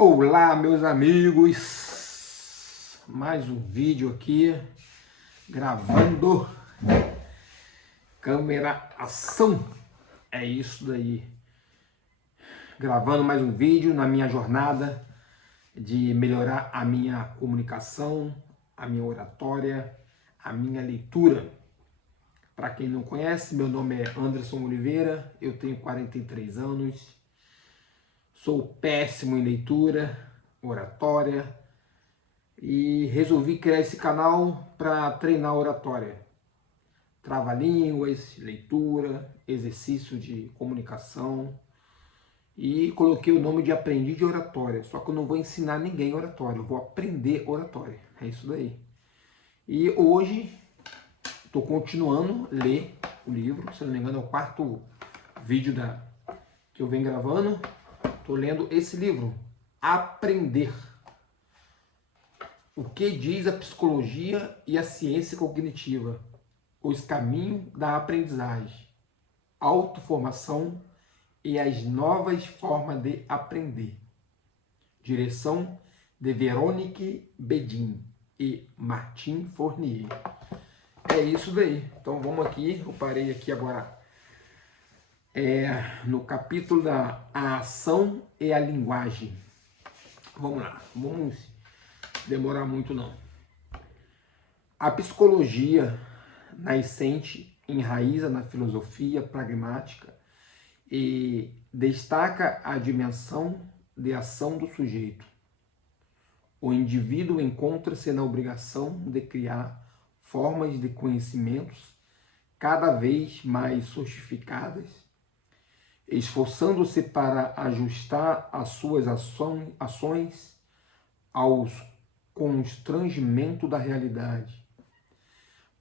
Olá, meus amigos, mais um vídeo aqui, gravando, câmera, ação, é isso daí, gravando mais um vídeo na minha jornada de melhorar a minha comunicação, a minha oratória, a minha leitura. Para quem não conhece, meu nome é Anderson Oliveira, eu tenho 43 anos, sou péssimo em leitura, oratória, e resolvi criar esse canal para treinar oratória, trava-línguas, leitura, exercício de comunicação, e coloquei o nome de Aprendiz de Oratória. Só que eu não vou ensinar ninguém oratória, eu vou aprender oratória, é isso daí. E hoje estou continuando a ler o livro, se não me engano é o quarto vídeo que eu venho gravando. Estou lendo esse livro, Aprender. O que diz a psicologia e a ciência cognitiva? Os caminhos da aprendizagem, autoformação e as novas formas de aprender. Direção de Veronique Bedin e Martin Fournier. É isso daí. Então vamos aqui, eu parei aqui agora no capítulo da ação e a linguagem. Vamos lá, vamos demorar muito não. A psicologia nascente enraiza na filosofia pragmática e destaca a dimensão de ação do sujeito. O indivíduo encontra-se na obrigação de criar formas de conhecimentos cada vez mais sofisticadas, esforçando-se para ajustar as suas ações aos constrangimentos da realidade.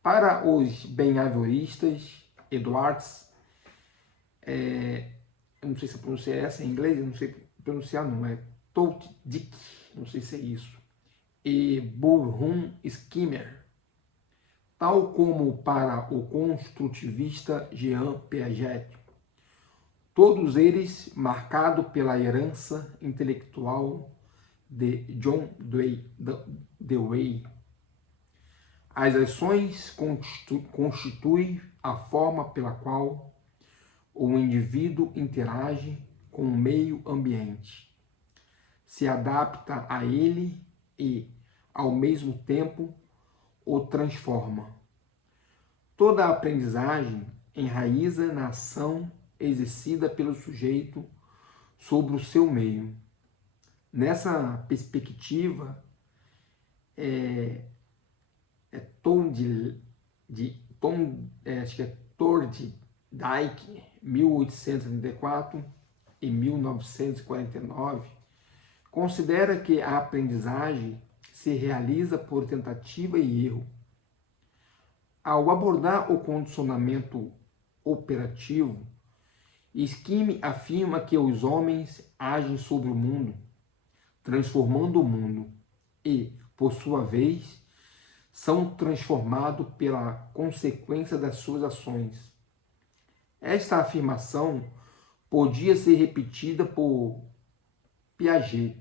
Para os behavioristas, Edwards, eu não sei se a pronúncia é essa em inglês, eu não sei pronunciar não, é Toldick, não sei se é isso, e Burham Skinner, tal como para o construtivista Jean Piaget, todos eles marcados pela herança intelectual de John Dewey. As ações constituem a forma pela qual o indivíduo interage com o meio ambiente, se adapta a ele e, ao mesmo tempo, o transforma. Toda a aprendizagem enraiza na ação exercida pelo sujeito sobre o seu meio. Nessa perspectiva, Thorndike, 1834 e 1949, considera que a aprendizagem se realiza por tentativa e erro. Ao abordar o condicionamento operativo, Skinner afirma que os homens agem sobre o mundo, transformando o mundo, e, por sua vez, são transformados pela consequência das suas ações. Esta afirmação podia ser repetida por Piaget.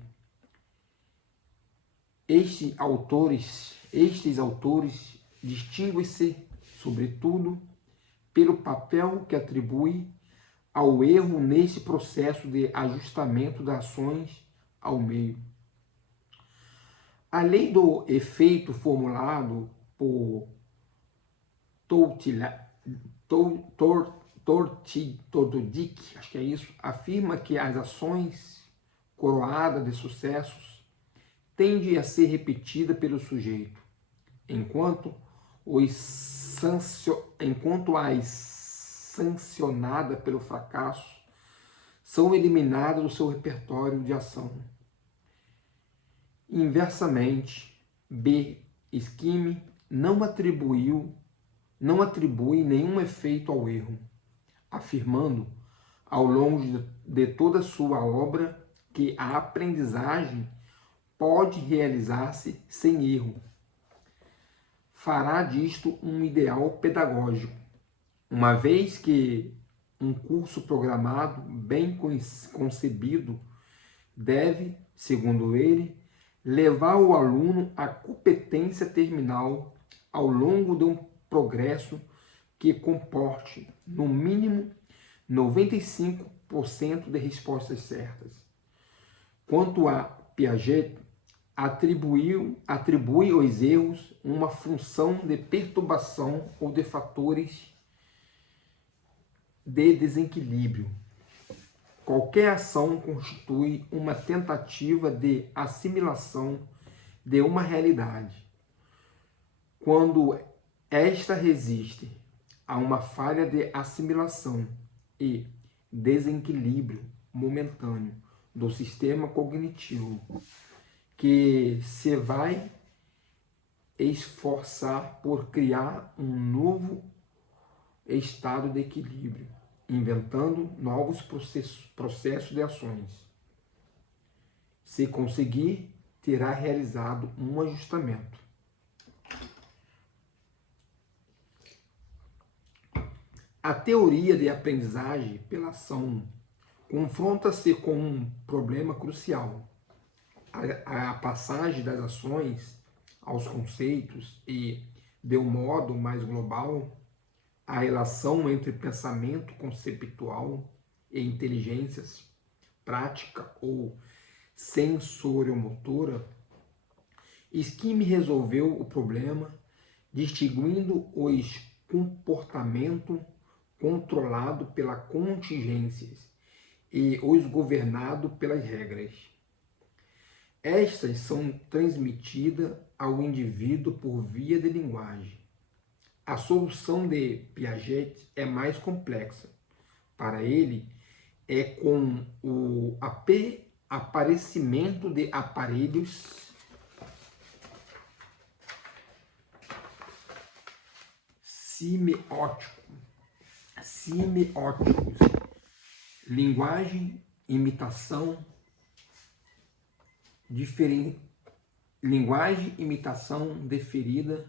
Estes autores distinguem-se, sobretudo, pelo papel que atribui ao erro nesse processo de ajustamento das ações ao meio. A lei do efeito formulado por Thorndike, acho que é isso, afirma que as ações coroadas de sucessos tendem a ser repetidas pelo sujeito, enquanto as sancionadas pelo fracasso são eliminadas do seu repertório de ação. Inversamente, Skinner não atribui nenhum efeito ao erro, afirmando, ao longo de toda a sua obra, que a aprendizagem pode realizar-se sem erro. Fará disto um ideal pedagógico, uma vez que um curso programado, bem concebido, deve, segundo ele, levar o aluno à competência terminal ao longo de um progresso que comporte, no mínimo, 95% de respostas certas. Quanto a Piaget, atribui aos erros uma função de perturbação ou de fatores de desequilíbrio. Qualquer ação constitui uma tentativa de assimilação de uma realidade. Quando esta resiste a uma falha de assimilação e desequilíbrio momentâneo do sistema cognitivo, que se vai esforçar por criar um novo estado de equilíbrio, inventando novos processos de ações. Se conseguir, terá realizado um ajustamento. A teoria de aprendizagem pela ação confronta-se com um problema crucial: a passagem das ações aos conceitos e, de um modo mais global, a relação entre pensamento conceptual e inteligências prática ou sensoriomotora. Scheme resolveu o problema distinguindo os comportamentos controlados pelas contingências e os governados pelas regras. Estas são transmitidas ao indivíduo por via de linguagem. A solução de Piaget é mais complexa. Para ele, é com o aparecimento de aparelhos semióticos, linguagem, imitação, deferida,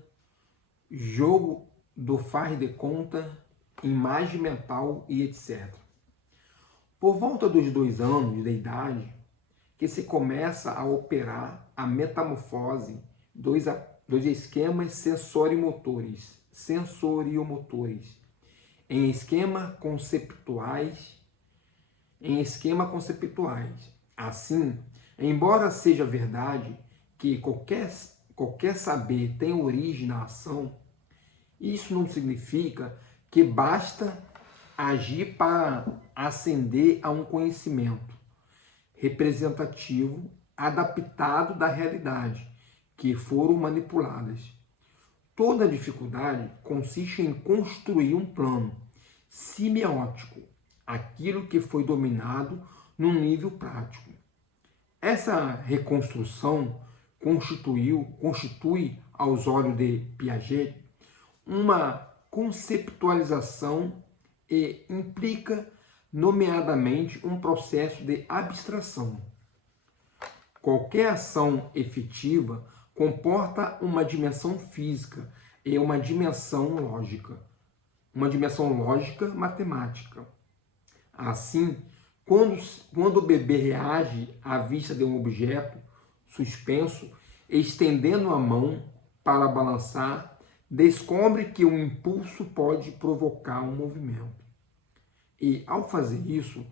jogo do faz de conta, imagem mental e etc. Por volta dos 2 anos de idade, que se começa a operar a metamorfose dos esquemas sensoriomotores em esquemas conceptuais. Assim, embora seja verdade que qualquer saber tem origem na ação, isso não significa que basta agir para ascender a um conhecimento representativo adaptado da realidade que foram manipuladas. Toda dificuldade consiste em construir um plano semiótico, aquilo que foi dominado num nível prático. Essa reconstrução constitui, aos olhos de Piaget, uma conceptualização e implica, nomeadamente, um processo de abstração. Qualquer ação efetiva comporta uma dimensão física e uma dimensão lógica matemática. Assim, quando o bebê reage à vista de um objeto suspenso, estendendo a mão para balançar, descobre que o impulso pode provocar um movimento. E, ao fazer isso,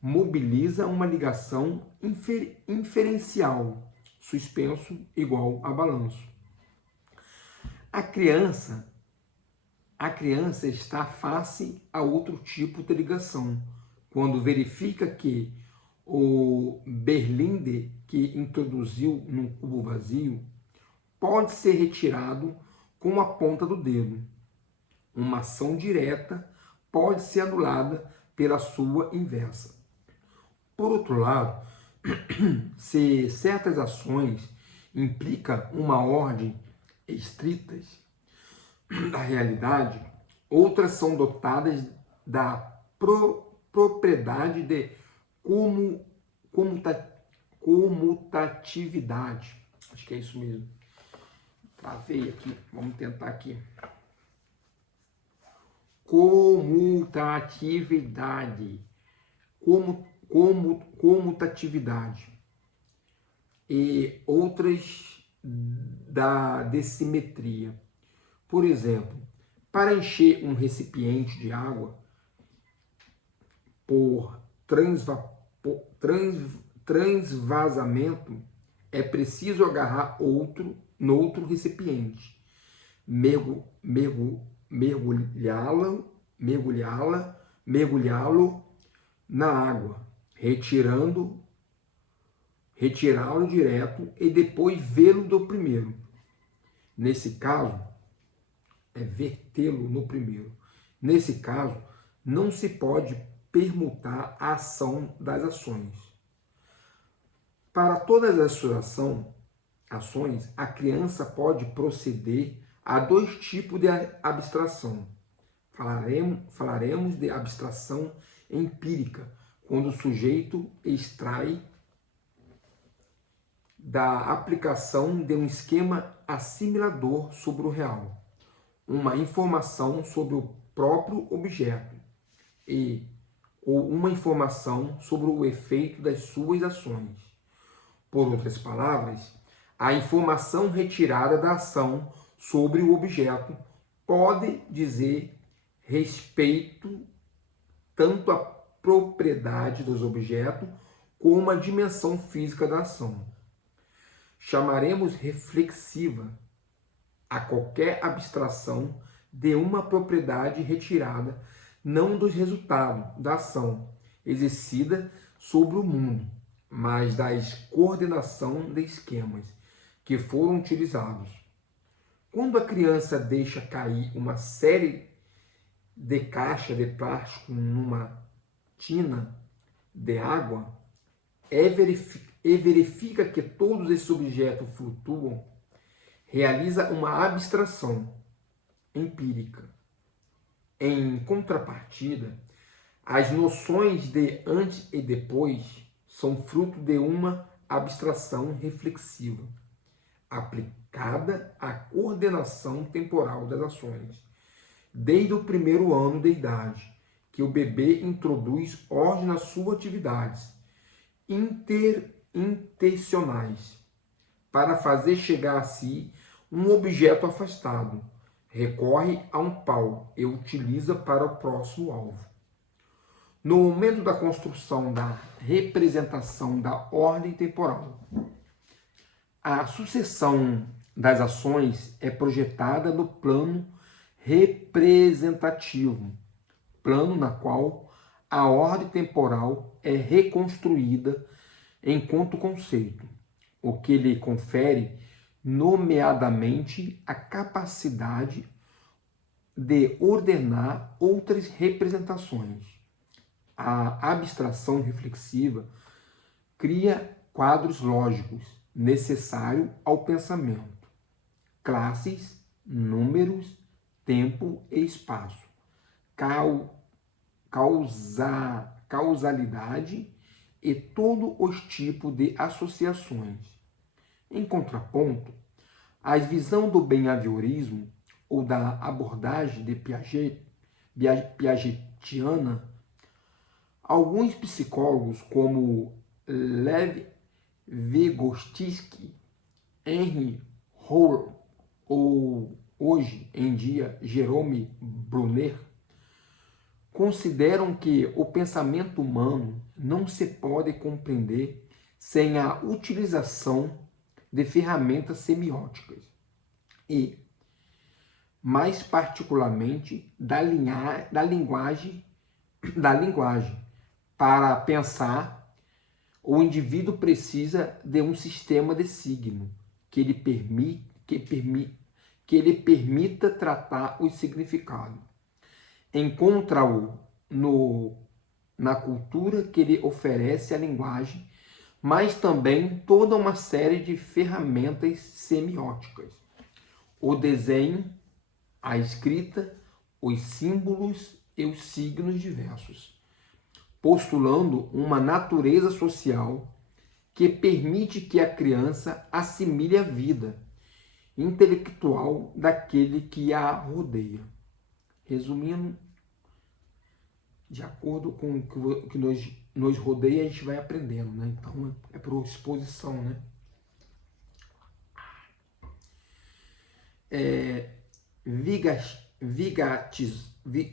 mobiliza uma ligação inferencial, suspenso igual a balanço. A criança está face a outro tipo de ligação, quando verifica que o berlinde que introduziu num cubo vazio pode ser retirado com a ponta do dedo. Uma ação direta pode ser anulada pela sua inversa. Por outro lado, se certas ações implicam uma ordem estrita da realidade, outras são dotadas da propriedade de comutatividade. Acho que é isso mesmo. Travei aqui, vamos tentar aqui. Comutatividade. comutatividade e outras da decimetria. Por exemplo, para encher um recipiente de água por transvasamento, é preciso agarrar outro noutro recipiente, mergulhá-lo na água, retirá-lo direto e depois vê-lo do primeiro. Nesse caso, é vertê-lo no primeiro. Nesse caso, não se pode permutar a ação das ações. Para todas as suas ações, a criança pode proceder a dois tipos de abstração. Falaremos de abstração empírica, quando o sujeito extrai da aplicação de um esquema assimilador sobre o real, uma informação sobre o próprio objeto ou uma informação sobre o efeito das suas ações. Por outras palavras, a informação retirada da ação sobre o objeto pode dizer respeito tanto à propriedade dos objetos como à dimensão física da ação. Chamaremos reflexiva a qualquer abstração de uma propriedade retirada, não dos resultados da ação exercida sobre o mundo, mas da coordenação de esquemas que foram utilizados. Quando a criança deixa cair uma série de caixas de plástico numa tina de água e verifica que todos esses objetos flutuam, realiza uma abstração empírica. Em contrapartida, as noções de antes e depois são fruto de uma abstração reflexiva, aplicada à coordenação temporal das ações. Desde o primeiro ano de idade, que o bebê introduz ordem nas suas atividades intencionais, para fazer chegar a si um objeto afastado, recorre a um pau e utiliza para o próximo alvo. No momento da construção da representação da ordem temporal, a sucessão das ações é projetada no plano representativo, plano na qual a ordem temporal é reconstruída enquanto conceito, o que lhe confere, nomeadamente, a capacidade de ordenar outras representações. A abstração reflexiva cria quadros lógicos necessários ao pensamento, classes, números, tempo e espaço, causalidade e todos os tipos de associações. Em contraponto, a visão do behaviorismo ou da abordagem de piagetiana, alguns psicólogos como Lev Vygotsky, Henry Hoare ou, hoje em dia, Jerome Bruner, consideram que o pensamento humano não se pode compreender sem a utilização de ferramentas semióticas e, mais particularmente, da linguagem. Para pensar, o indivíduo precisa de um sistema de signo que lhe permita tratar os significados. Encontra-o na cultura que lhe oferece a linguagem, mas também toda uma série de ferramentas semióticas. O desenho, a escrita, os símbolos e os signos diversos, postulando uma natureza social que permite que a criança assimile a vida intelectual daquele que a rodeia. Resumindo, de acordo com o que nos rodeia, a gente vai aprendendo, né? Então é por exposição, né?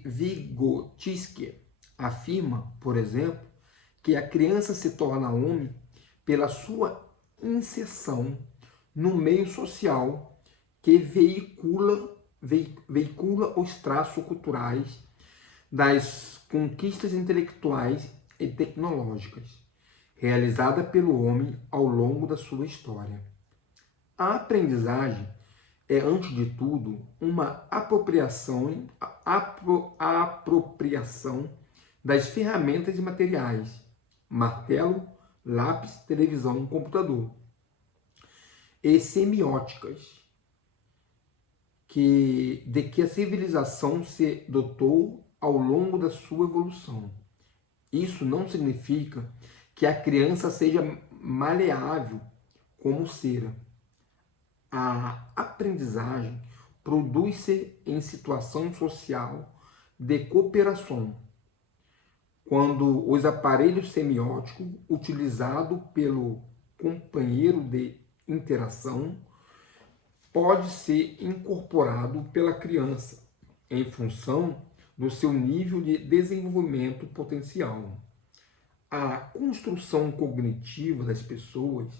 Vygotsky afirma, por exemplo, que a criança se torna homem pela sua inserção no meio social que veicula os traços culturais das conquistas intelectuais e tecnológicas realizadas pelo homem ao longo da sua história. A aprendizagem é, antes de tudo, uma apropriação das ferramentas e materiais, martelo, lápis, televisão, computador, e semióticas, de que a civilização se dotou ao longo da sua evolução. Isso não significa que a criança seja maleável como cera. A aprendizagem produz-se em situação social de cooperação, quando os aparelhos semióticos utilizados pelo companheiro de interação pode ser incorporado pela criança em função do seu nível de desenvolvimento potencial. A construção cognitiva das pessoas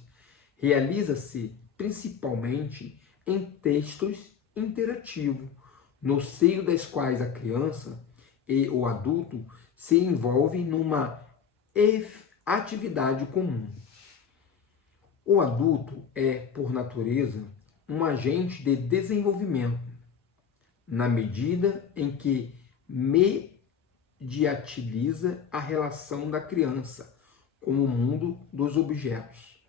realiza-se principalmente em textos interativos, no seio das quais a criança e o adulto se envolvem numa atividade comum. O adulto é, por natureza, um agente de desenvolvimento, na medida em que mediatiliza a relação da criança com o mundo dos objetos,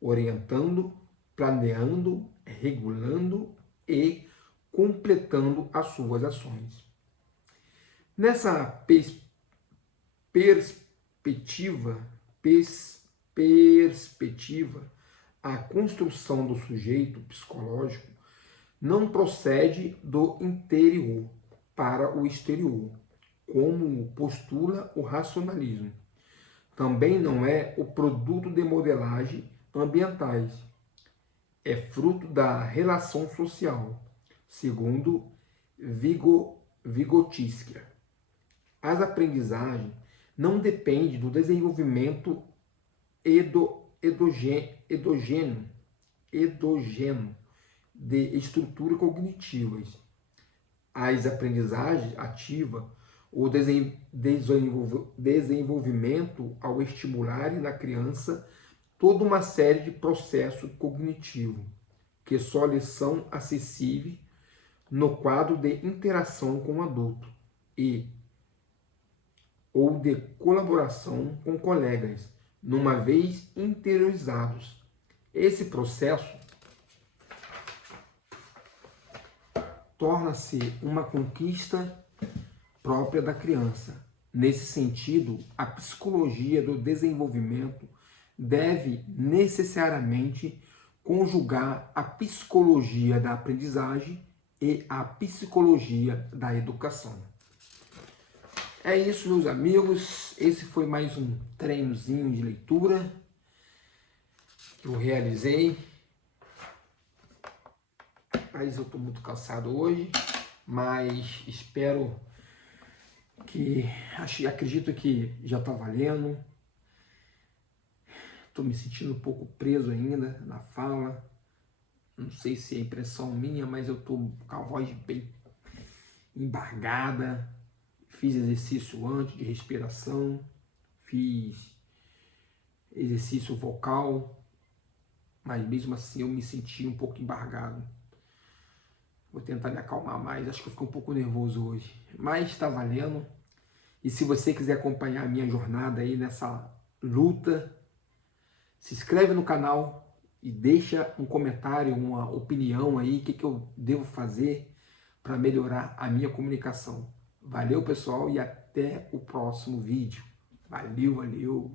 orientando, planeando, regulando e completando as suas ações. Nessa perspectiva, a construção do sujeito psicológico não procede do interior para o exterior, como postula o racionalismo. Também não é o produto de modelagem ambientais. É fruto da relação social, segundo Vygotsky. As aprendizagens não dependem do desenvolvimento endógeno de estruturas cognitivas. As aprendizagens ativas, o desenvolvimento ao estimular na criança toda uma série de processos cognitivos que só lhes são acessíveis no quadro de interação com o adulto ou de colaboração com colegas, numa vez interiorizados. Esse processo torna-se uma conquista própria da criança. Nesse sentido, a psicologia do desenvolvimento deve necessariamente conjugar a psicologia da aprendizagem e a psicologia da educação. É isso, meus amigos. Esse foi mais um treinozinho de leitura que eu realizei. Mas eu estou muito cansado hoje, mas acredito que já está valendo. Estou me sentindo um pouco preso ainda na fala. Não sei se é impressão minha, mas eu estou com a voz bem embargada. Fiz exercício antes de respiração, fiz exercício vocal, mas mesmo assim eu me senti um pouco embargado. Vou tentar me acalmar mais, acho que eu fiquei um pouco nervoso hoje, mas está valendo. E se você quiser acompanhar a minha jornada aí nessa luta, se inscreve no canal e deixa um comentário, uma opinião aí, o que eu devo fazer para melhorar a minha comunicação. Valeu, pessoal, e até o próximo vídeo. Valeu, valeu!